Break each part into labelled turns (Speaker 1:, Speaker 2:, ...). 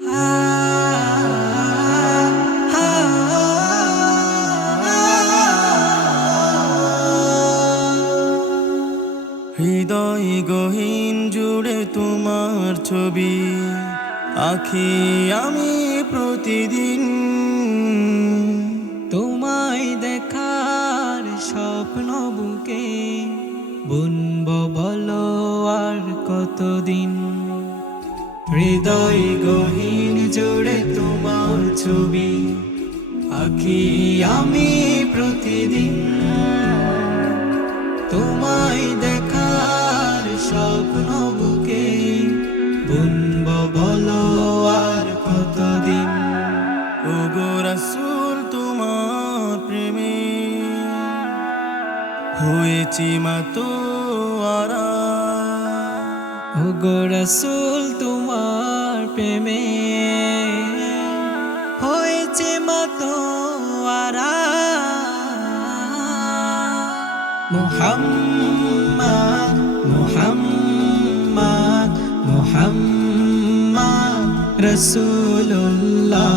Speaker 1: হৃদয় গহীন জুড়ে তোমার ছবি, আখি আমি প্রতিদিন।
Speaker 2: তোমায় দেখার স্বপ্ন বুকে বুনব বলো আর কতদিন? আখি আমি প্রতিদিন। তোমায় দেখার স্বপ্ন বুকে বুনব বলো আর কতদিন।
Speaker 1: ওগো রাসূল, তোমার প্রেমে হয়েছি মাতো আরা।
Speaker 2: ওগো রসুল, তোমার প্রেমে হয়েছে মা আরা মুহাম্মদ মুহাম্মদ মুহাম্মদ রসুল্লাহ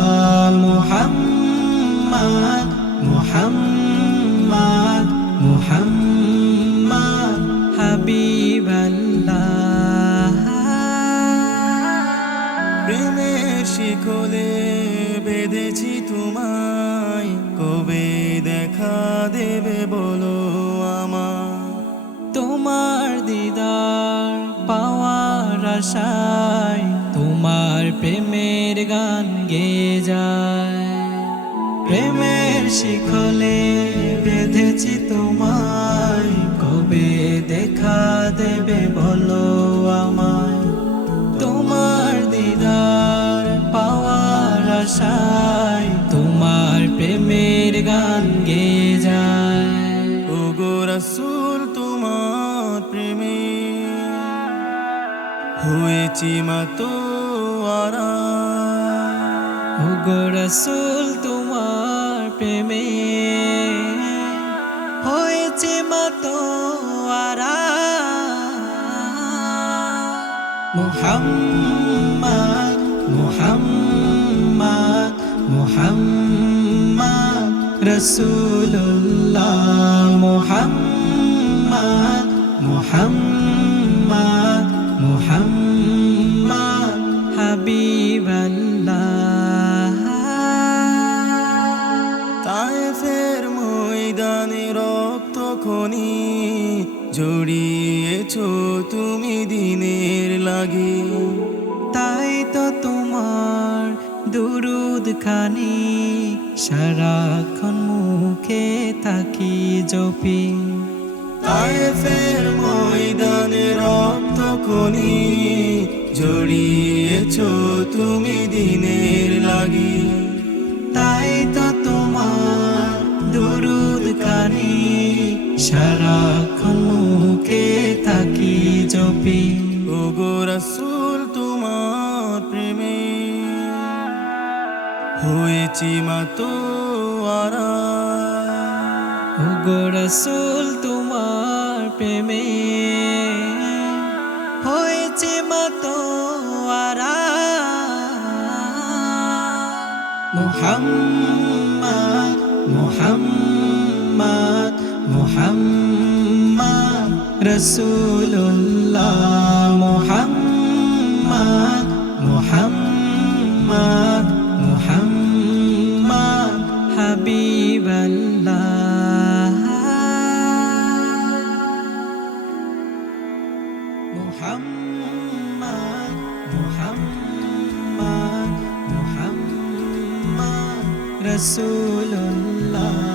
Speaker 2: মুহাম্মদ মুহাম্মদ মুহাম্মদ হাবিবাল্লাহ
Speaker 1: প্রেমের শিকলে বেঁধেছি তোমায়, কবে দেখা দেবে বলো
Speaker 2: পাওয়ার তোমার প্রেমের গান গে যায়। প্রেমের শিখলে বেঁধেছি তোমায়, কবে দেখা দেবে বলো আমায়। তোমার দিদার পাওয়ার আশায় তোমার প্রেমের গান গে যায়।
Speaker 1: ওগো রাসূল হয়েছি মাতো আরা
Speaker 2: রসুল, তোমার প্রেমে হয়েছে মতো আরা মুহাম্মদ মুহাম্মদ মুহাম্মদ রসুল্লাহ মুহাম্মদ মুহাম্মদ
Speaker 1: তায়েফের ময়দানে রক্ত খনি জড়িয়েছ তুমি দিনের লাগে।
Speaker 2: তাই তো তোমার দুরুদ খানি সারাক্ষণ মুখে থাকি জপি।
Speaker 1: তায়েফের ময়দানে রক্ত খনি জড়িয়েছ তুমি দিনের লাগে।
Speaker 2: সারাক্ষণ মুখে থাকি জপি।
Speaker 1: ওগো রাসূল তোমার প্রেমে হয়েছি মাতো আরা।
Speaker 2: ওগো রসুল তোমার প্রেমে হয়েছে মতো আরা। মুহাম্মদ মুহাম্মদ। মুহাম্মদ রসুল্লাহ মুহাম্মদ মুহাম্মদ মুহাম্মদ হাবিবাল্লাহ। মুহাম্মদ মুহাম্মদ মুহাম্মদ রসুল্লাহ